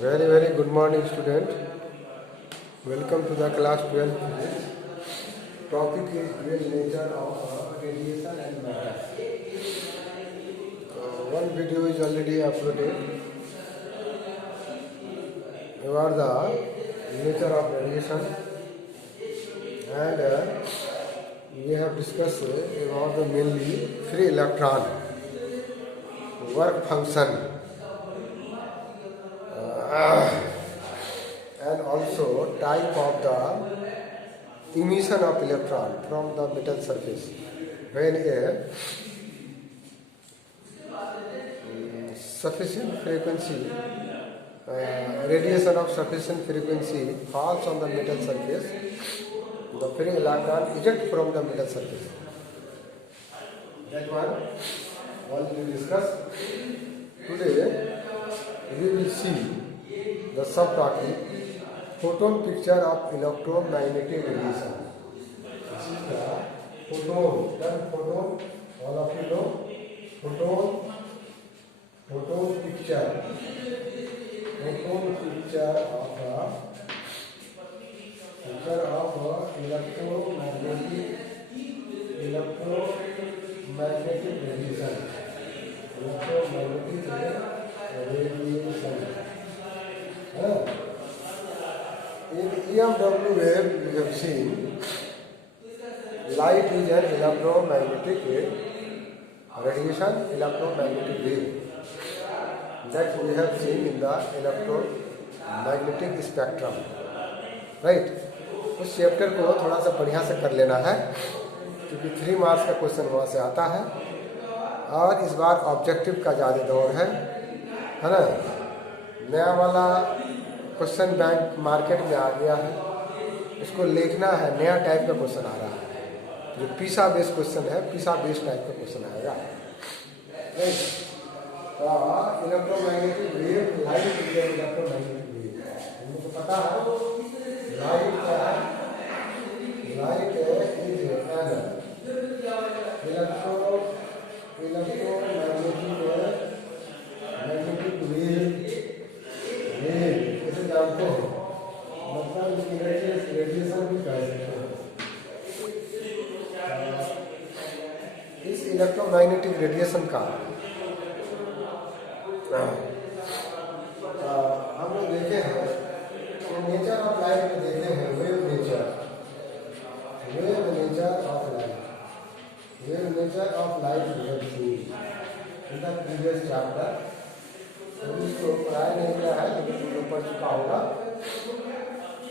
Very good morning, student. Welcome to the class 12 physics. Topic is real nature of radiation and matter. One video is already uploaded about the nature of radiation, and we have discussed about the mainly free electron work function. And also type of the emission of electron from the metal surface when a sufficient frequency radiation of sufficient frequency falls on the metal surface, the free electron eject from the metal surface. That one already discussed. Today we will see the subtopic photon picture of electromagnetic radiation. This is the photon. Then photon, all of you know, photon picture of electromagnetic radiation. Electromagnetic radiation. In EMW wave, we have seen light is an electromagnetic radiation, electromagnetic wave that we have seen in the electromagnetic spectrum. Right? उस chapter को थोड़ा सा बढ़िया से कर लेना है क्योंकि 3 मार्क्स का क्वेश्चन वहाँ से आता है और इस बार ऑब्जेक्टिव का ज़्यादा दौर है ना। नया वाला क्वेश्चन बैंक मार्केट में आ गया है, उसको लिखना है। नया टाइप का क्वेश्चन आ रहा है जो पीसा बेस्ड क्वेश्चन है, पीसा बेस्ड टाइप का क्वेश्चन आएगा। Electromagnetic wave, light electromagnetic wave हमको तो पता है। लाइट इज इलेक्ट्रोमैग्नेटिक वेव कैसे जानते हैं, मतलब रेडिएशन भी कह सकते हैं। इस इलेक्ट्रोमैग्नेटिक रेडिएशन का हम लोग देखे हैं नेचर ऑफ लाइट में देखे हैं wave nature of light we have seen in the previous chapter. तो इसको पढ़ाया नहीं गया है लेकिन ऊपर चुका होगा।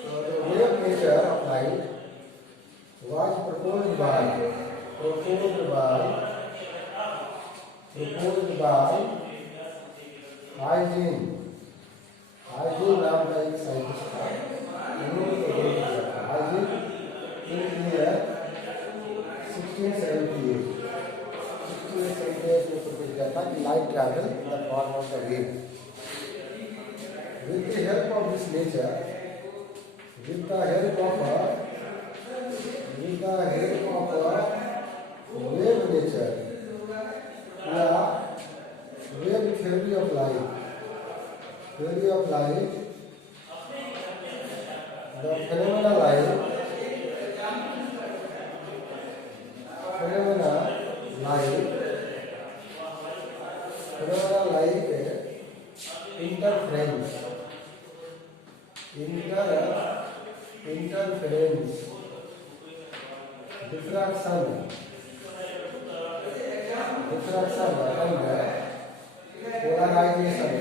तो wave nature of light was proposed by hygiene नाम का एक साइंटिस्ट था। उन्होंने हाइजीन इन ईयर 1678 में प्रपोज किया था कि light travel in the form of the wave. With the help of this nature, with the help of wave nature, wave theory of light, the phenomena like interference, diffraction and polarization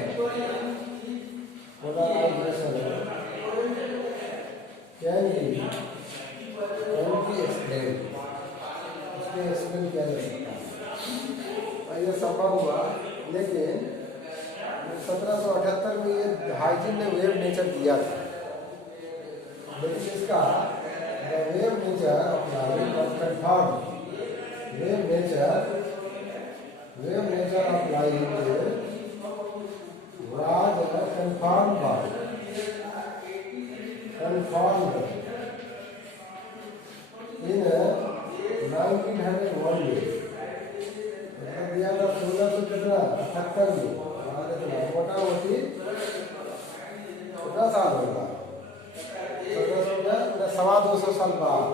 can be explained। इसमें explain किया जा सकता है। ये संभव हुआ, लेकिन 1778 में ये हाइजीन ने वेव नेचर दिया था, लेकिन इसका wave nature of light was confirm. Wave nature of light was confirmed in 1901 में। दिया था 1678 में मोटा मोटी साल बाद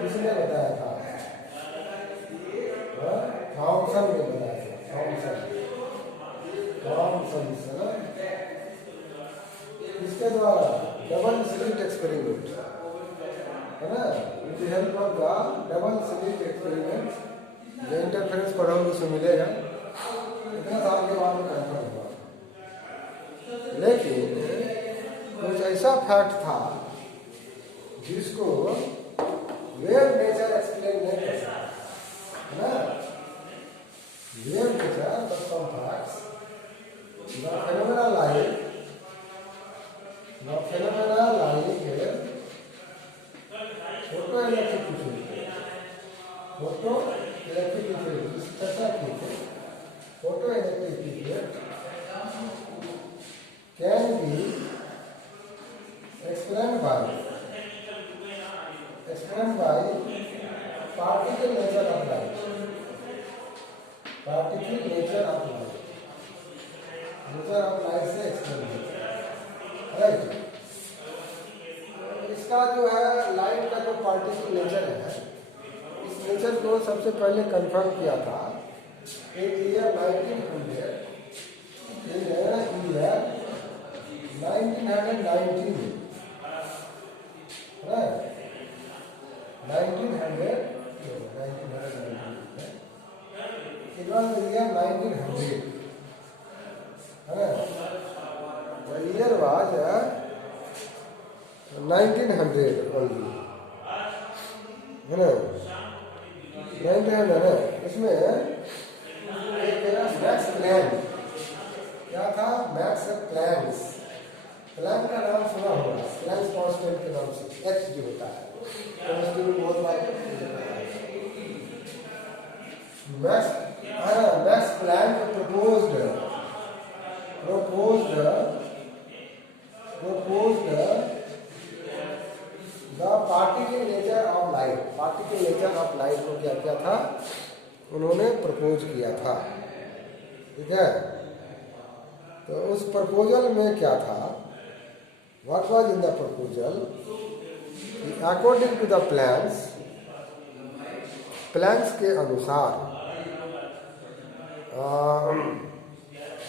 किसने बताया था? थॉमसन ने बताया था। थॉमसन से ना, किसके द्वारा? डबल स्लिट एक्सपेरिमेंट है ना, with the help of the double slit experiment. जो इंटरफेरेंस पढ़ोगे उसमें मिलेगा, इतना साल के बाद में कंफर्म हुआ। लेकिन कुछ ऐसा फैक्ट था जिसको वेव नेचर एक्सप्लेन नहीं कर सकता है ना। Wave nature but some facts, the phenomena like photo electric effect, चर्चा की थी। Photo electric effect can be explained by particle nature of light. Particle nature of light. Nature of light से explain होता है, राइट। इसका जो है light का जो पार्टिकल नेचर है, इस नेचर को सबसे पहले कंफर्म किया था इन ईयर 1900 1919 में। Right. 1900. It was the year 1900. Right. The year was 1900 only. है ना, 1900 है। इसमें एक मैक्स प्लैंक, क्या था? Max planks. प्लैंक का नाम सुना होगा, प्लैंक कांस्टेंट के नाम से, एच जो होता है केमिस्ट्री में बहुत बार। Max Planck proposed the particle nature of light। Particle nature of light को क्या किया था? उन्होंने प्रपोज किया था, ठीक है। तो उस प्रपोजल में क्या था? What was in the proposal? According to the plans के अनुसार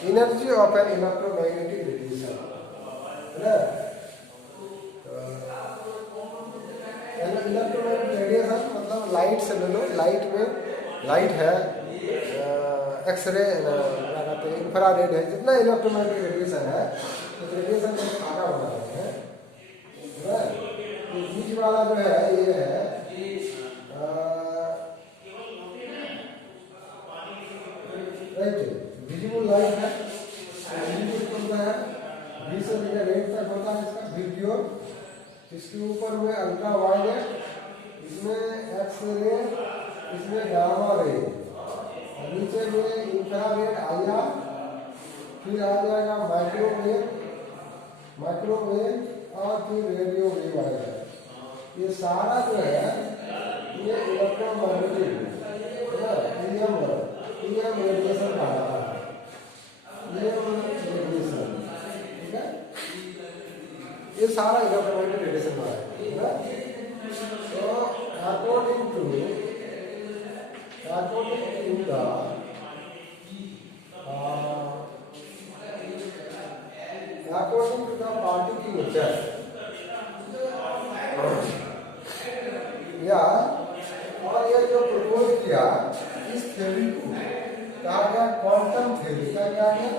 energy of an electromagnetic radiation है ना। इलेक्ट्रोमैग्नेटिक रेडिएशन मतलब लाइट से ले लो, लाइट में लाइट है, एक्सरे, इंफ्रारेड है, जितना इलेक्ट्रोमैग्नेटिक रेडिएशन है तो रेडिएशन का आधा बना रहे हैं। बीच वाला जो है ये है राइट, विजिबल लाइट है, विजिबल है, बी से लेकर रेड तक होता है इसका वीडियो। इसके ऊपर में अल्ट्रा वायलेट, इसमें एक्स रे, इसमें गामा रे, नीचे में इंफ्रारेड आया, फिर आ जाएगा माइक्रोवेव और फिर रेडियो वेव आएगा। ये सारा जो है ये इलेक्ट्रोमैग्नेटिक ईएम रेडिएशन कहलाता है, ईएम रेडिएशन, ठीक है। ये सारा इलेक्ट्रोमैग्नेटिक रेडिएशन में आएगा। तो according to the particle nature या और ये जो प्रपोज किया इस थ्योरी को कहा गया क्वांटम थ्योरी। क्या क्या है?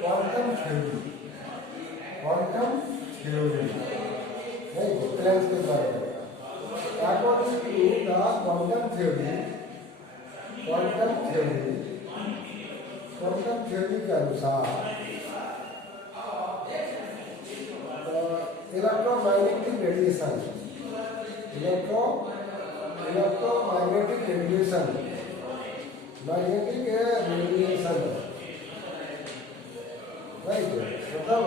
क्वांटम थ्योरी नहीं, प्लैंक के द्वारा according to the quantum theory के अनुसार इलेक्ट्रोमैग्नेटिक रेडिएशन राइट, मतलब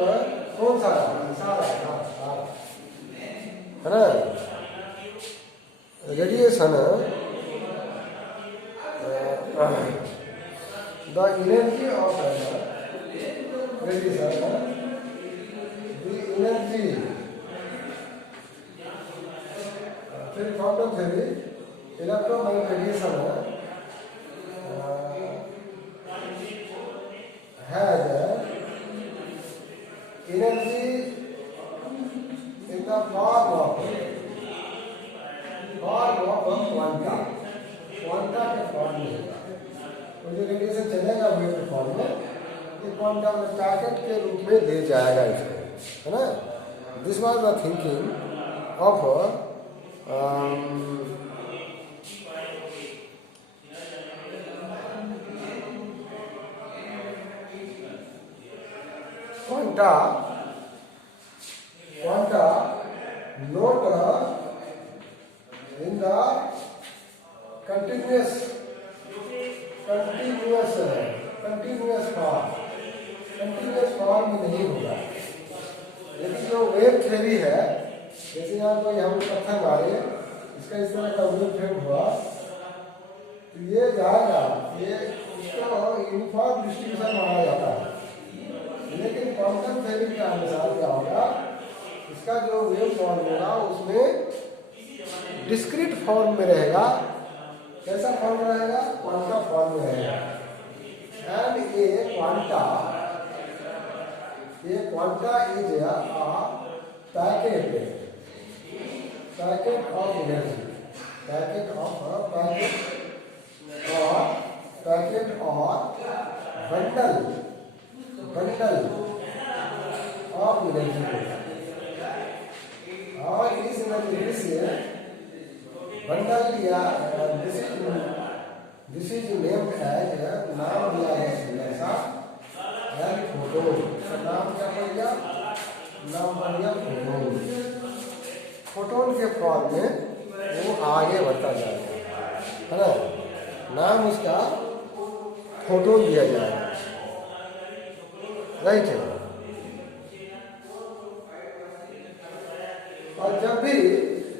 कौन सा है ना radiation, the energy of radiation, the energy फिर quantum theory electromagnetic radiation has energy in the form of quanta, quanta के फॉर्म में होगा। तो जो रेडिएशन चलेगा वेव के फॉर्म में, ये क्वांटा में पैकेट के रूप में ले जाएगा इसको, है ना। This was the thinking of quanta not in the continuous form में नहीं होगा। लेकिन जो वेव थ्योरी है, जैसे यहाँ कोई हम पत्थर मारे, इसका इस तरह का वेव फ्रंट हुआ, तो ये जाएगा, ये इसको यूनिफॉर्म डिस्ट्रीब्यूशन माना जाता है। लेकिन क्वांटम थ्योरी के अनुसार क्या होगा, इसका जो वेव फॉर्म होगा उसमें डिस्क्रीट फॉर्म में रहेगा। कैसा फॉर्म रहेगा? क्वांटा फॉर्म में रहेगा। एंड ये quanta is a packet of energy, packet or bundle of energy। और इस एनर्जी से बंडल या दिस इज नेम्ड एज, नाम दिया है ऐसा, फोटोन। नाम क्या पड़ गया? नाम पड़ गया फोटोन। फोटोन के फॉर्म में वो आगे बढ़ता जाएगा, है ना। नाम उसका फोटोन दिया जाएगा, राइट है। और जब भी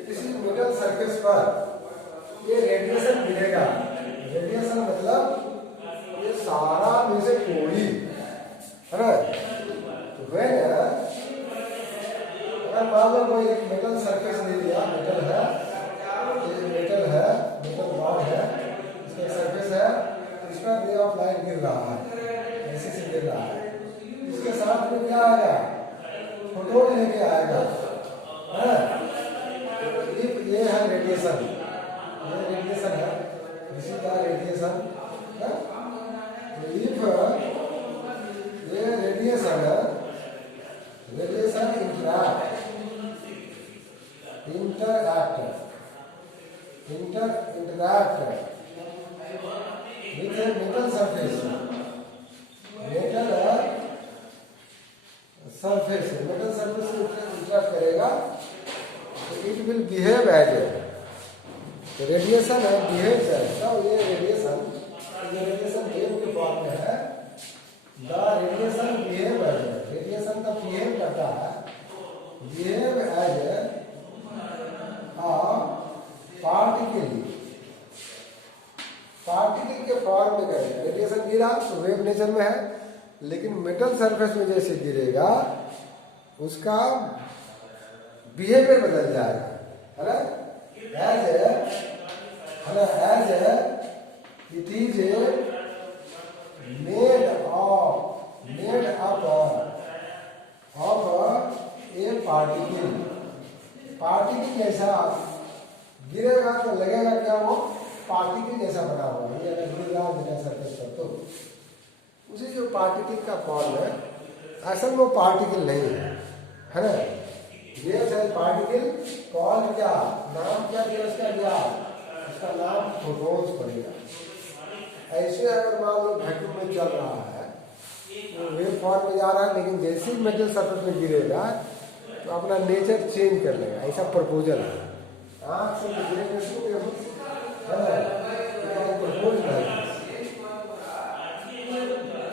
किसी मेटल सरफेस पर ये रेडिएशन मिलेगा, रेडिएशन मतलब ये सारा में से कोई, है ना। तो अगर मान लो कोई एक मेटल सरफेस ले लिया, मेटल है, ये मेटल है, मेटल रॉड है, इसका सरफेस है, इस पर रे ऑफ लाइट गिर रहा है, ऐसे से गिर रहा है। इसके साथ में क्या आएगा? फोटोन लेके आएगा, है। ये है रेडिएशन, ये रेडिएशन है, इसी का रेडिएशन है। इफ ये रेडिएशन है, radiation interact with a metal surface, metal surface से इंटरैक्ट करेगा, तो it will behave as a radiation है, बिहेव्स एज। तो ये रेडिएशन वेव के फॉर्म में है। The radiation behave as, radiation का बिहेव करता है, बिहेव एज पार्टिकल के फॉर्म में करेगा। रेडिएशन गिरा तो वेव नेचर में है, लेकिन मेटल सरफेस में जैसे गिरेगा उसका बिहेवियर बदल जाएगा, है ना। As it is made up a particle जैसा गिरेगा तो लगेगा क्या वो पार्टिकल जैसा बना हुआ है। ये अगर गिर रहा है सरफेस पर, तो उसी जो पार्टिकल का फॉर्म है, असल में वो पार्टिकल नहीं है ना। ये है पार्टिकल, कॉल्ड क्या, नाम क्या दिया उसका, दिया उसका नाम फोटोन्स पड़ेगा। ऐसे अगर मान लो वैक्यूम में चल रहा है, तो वेव फॉर्म में जा रहा है, लेकिन जैसे ही मेटल सरफेस में गिरेगा तो अपना नेचर चेंज कर लेगा, ऐसा प्रपोजल है। आँख से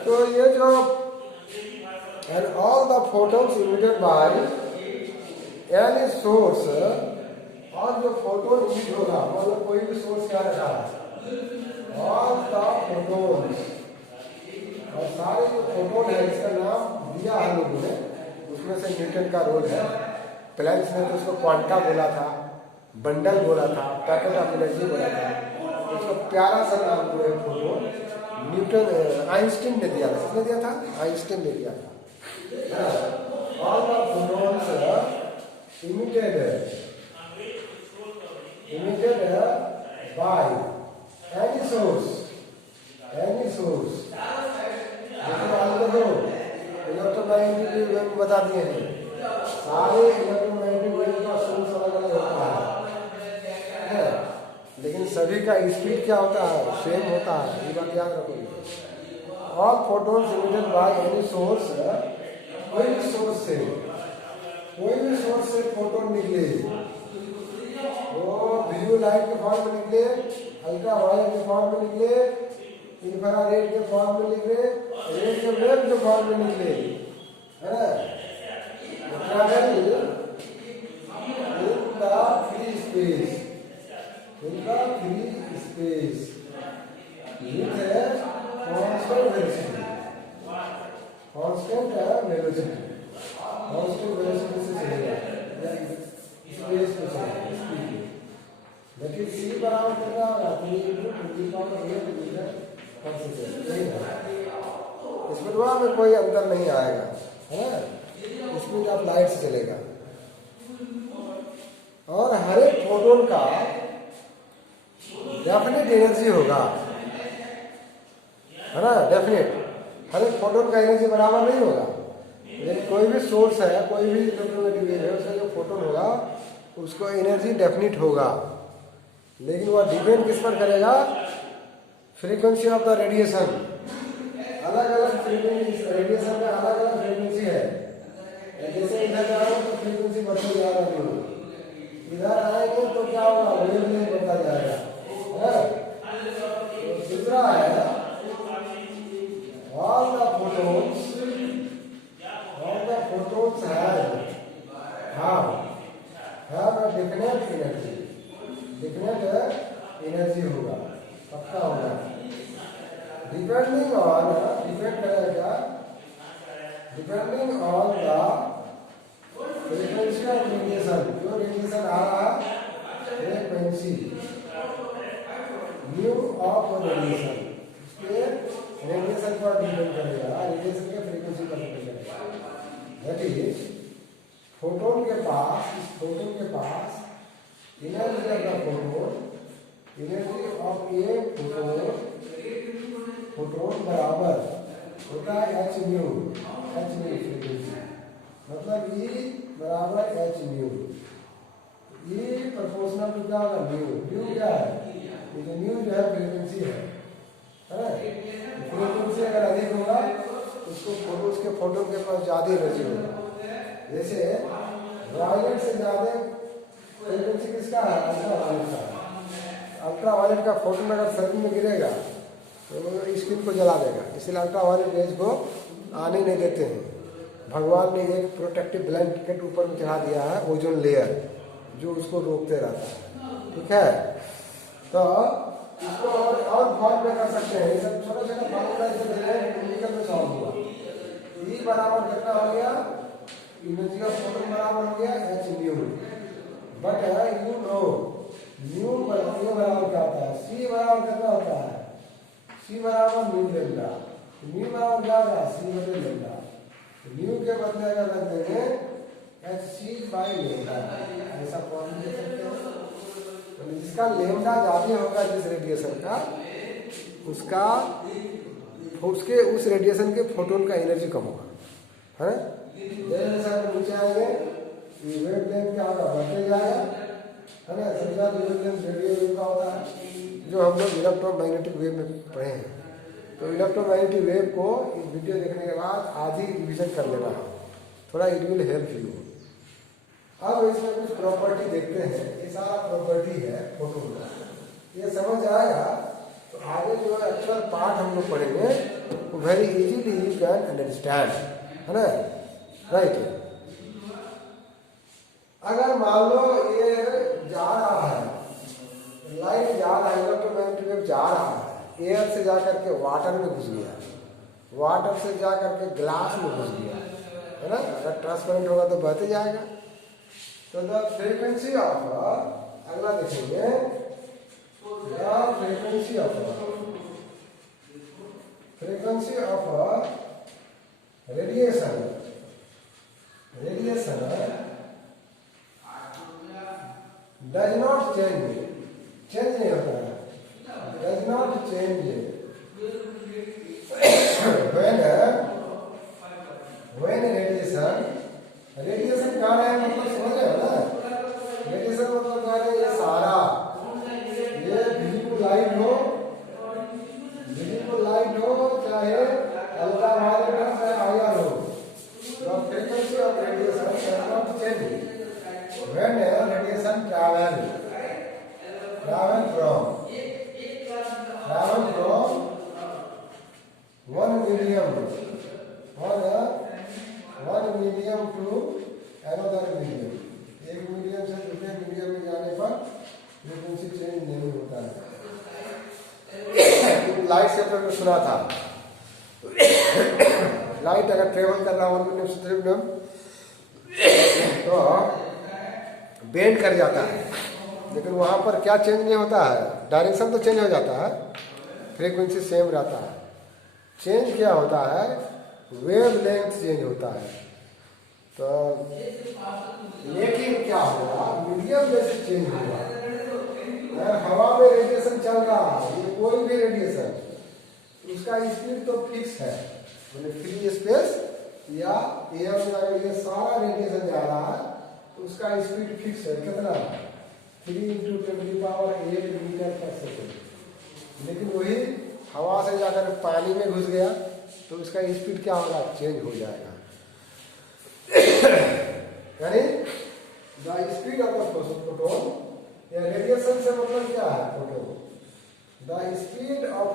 तो ये जो and all the photons emitted by any source, और जो फोटोन इमिट होगा, मतलब कोई भी सोर्स क्या रखा है, ऑल द फोटोन्स, और सारे जो फोटोन है, इसका नाम दिया है लोगों ने, उसमें से न्यूटन का रोल है। प्लैंक्स ने तो उसको क्वांटा बोला था, बंडल बोला था, पैकेट ऑफ एनर्जी बोला था। उसका प्यारा सा नाम जो है फोटोन न्यूटन आइंस्टीन ने दिया था। किसने दिया था? आइंस्टीन ने दिया था। All the photons emitted by any source electromagnetic wave बता दिए हैं। सारे इलेक्ट्रोमैग्नेटिक वेव का सोर्स अलग अलग होता है, लेकिन सभी का स्पीड क्या होता है? सेम होता है। ये बात याद रखोगे। All photons emitted by any source, कोई भी सोर्स से फोटोन निकले, वो विजुअल लाइट के फॉर्म में निकले, अल्ट्रा वायलेट के फॉर्म में निकले, इंफ्रारेड के फॉर्म में निकले, रेड के वेव के फॉर्म में निकले, है ना? Travel in the free space with a constant velocity से चलेगा, स्पेस पे चलेगा, लेकिन c बराबर कितना होगा? 3 इसमें में कोई अंतर नहीं आएगा, है ना? स्पीड ऑफ लाइट से चलेगा। और हर एक फोटोन का डेफिनेट एनर्जी होगा, है ना? डेफिनेट हर एक फोटोन का एनर्जी बराबर नहीं होगा, लेकिन कोई भी सोर्स है, कोई भी इलेक्ट्रोमैग्नेटिक वेव है, उसका जो फोटोन होगा उसको एनर्जी डेफिनेट होगा। लेकिन वह डिपेंड किस पर करेगा? Frequency of the radiation. अलग अलग फ्रीक्वेंसी, रेडिएशन में अलग अलग फ्रीक्वेंसी है। जैसे इधर जा रहा हूँ तो फ्रीक्वेंसी बढ़ती जा रही है, इधर आएंगे तो क्या होगा? वेवलेंथ बढ़ता जाएगा, है? तो दूसरा है all the photons have a definite energy होगा, पक्का होगा। Depending on the frequency of radiation, जो रेडिएशन आ रहा है, फ्रीक्वेंसी न्यू ऑफ रेडिएशन, इसके रेडिएशन पर डिपेंड करेगा, रेडिएशन के फ्रीक्वेंसी पर डिपेंड करेगा। दैट इज फोटोन के पास एनर्जी ऑफ ए फोटोन बराबर होता है h म्यू फ्रीक्वेंसी, मतलब E बराबर h mu. E proportional to क्या होगा? म्यू क्या है? ये जो म्यू जो है फ्रीक्वेंसी है, फ्रीक्वेंसी अगर अधिक होगा उसके फोटोन के पास ज्यादा एनर्जी होगा। जैसे वायलेट से ज्यादा फ्रीक्वेंसी किसका है? अल्ट्रावायलेट का। अल्ट्रावायलेट का फोटोन अगर शरीर में गिरेगा तो स्किन को जला देगा, इसलिए अल्ट्रावायलेट रेज को आने नहीं देते हैं। भगवान ने एक प्रोटेक्टिव ब्लैंकेट ऊपर में चढ़ा दिया है, ओजोन लेयर, जो उसको रोकते रहता है। ठीक है, तो इसको और फॉर्म में कर सकते हैं। ये सब छोटा छोटा फॉर्मूला केमिकल में सॉल्व हुआ। ई बराबर कितना हो गया? एनर्जी ऑफ फोटोन बराबर हो गया h mu. But you know mu बराबर क्या होता है? c बराबर कितना होता है? c बराबर म्यू लेंदा। म्यू बराबर क्या होगा? c बटे लेंदा। म्यू के बदले अगर रख देंगे hc बाई लेंदा, ऐसा फॉर्म दे सकते हैं। तो जिसका लेंदा ज्यादा होगा जिस रेडिएशन का, उसके उस रेडिएशन के फोटोन का एनर्जी कम होगा, है? जैसे नीचे आएंगे वेवलेंथ क्या होगा? बढ़ते जाएगा, है ना? समझा वेवलेंथ रेडियो वेव का होता है, जो हम लोग इलेक्ट्रोमैग्नेटिक वेव में पढ़े हैं। तो इलेक्ट्रोमैग्नेटिक वेव को इस वीडियो देखने के बाद आज ही रिविजन कर लेना है, थोड़ा इट विल हेल्प यू। अब इसमें कुछ प्रॉपर्टी देखते हैं। ये सारा प्रॉपर्टी है फोटोन का, ये समझ आएगा तो आगे जो एक्चुअल पार्ट हम लोग पढ़ेंगे वो very easily you can understand, है ना? राइट। अगर मान लो ये जा रहा है, लाइट जा रहा है, इलेक्ट्रोमैग्नेटिक वेव जा रहा है, एयर से जाकर के वाटर में घुस गया, वाटर से जाकर के ग्लास में घुस गया, है ना? अगर ट्रांसपेरेंट होगा तो बहते जाएगा। तो द फ्रीक्वेंसी ऑफ अगला देखेंगे frequency of radiation does not change नहीं होता है, does not change when radiation कहा है मतलब समझ रहे हो ना, रेडिएशन मतलब कहा है ये सारा, ये विजिबल लाइट हो चाहे अल्ट्रावायलेट हो चाहे आईआर हो, the frequency of radiation does not change when radiation travel from one medium to another medium, एक मीडियम से दूसरे मीडियम में जाने पर फ्रीक्वेंसी चेंज नहीं होता है। लाइट से तो सुना था, लाइट अगर ट्रेवल कर रहा हो 1 मीडियम से दूसरे मीडियम तो बेंड कर जाता है, लेकिन वहाँ पर क्या चेंज नहीं होता है, डायरेक्शन तो चेंज हो जाता है, फ्रीक्वेंसी सेम रहता है। चेंज क्या होता है, वेव लेंथ चेंज होता है। तो लेकिन क्या होगा, मीडियम जैसे चेंज होगा, हवा में रेडिएशन चल रहा है, ये कोई भी रेडिएशन, उसका स्पीड तो फिक्स है, मतलब फ्री स्पेस या एयर में अगर ये सारा रेडिएशन जा रहा है तो उसका स्पीड फिक्स है, कितना 3 × 10⁸ मीटर पर सेकेंड। लेकिन वही हवा से जाकर पानी में घुस गया तो उसका स्पीड क्या होगा, चेंज हो जाएगा। यानी the speed of the photon, या रेडिएशन से मतलब क्या है, photon, the speed of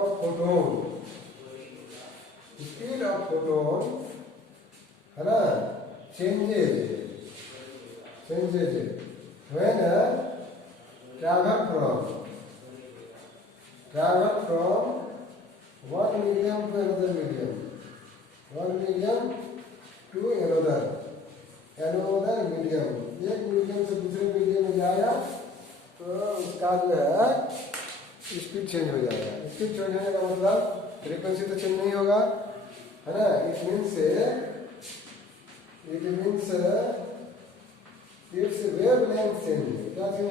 a photon है ना, changes when travel from one medium to another medium, medium, एक मीडियम से दूसरे मीडियम में जाएगा तो उसका जो है स्पीड चेंज हो जाएगा। स्पीड चेंज होने का मतलब फ्रीक्वेंसी तो चेंज नहीं होगा, है ना, it means it's wave length change, क्या चेंज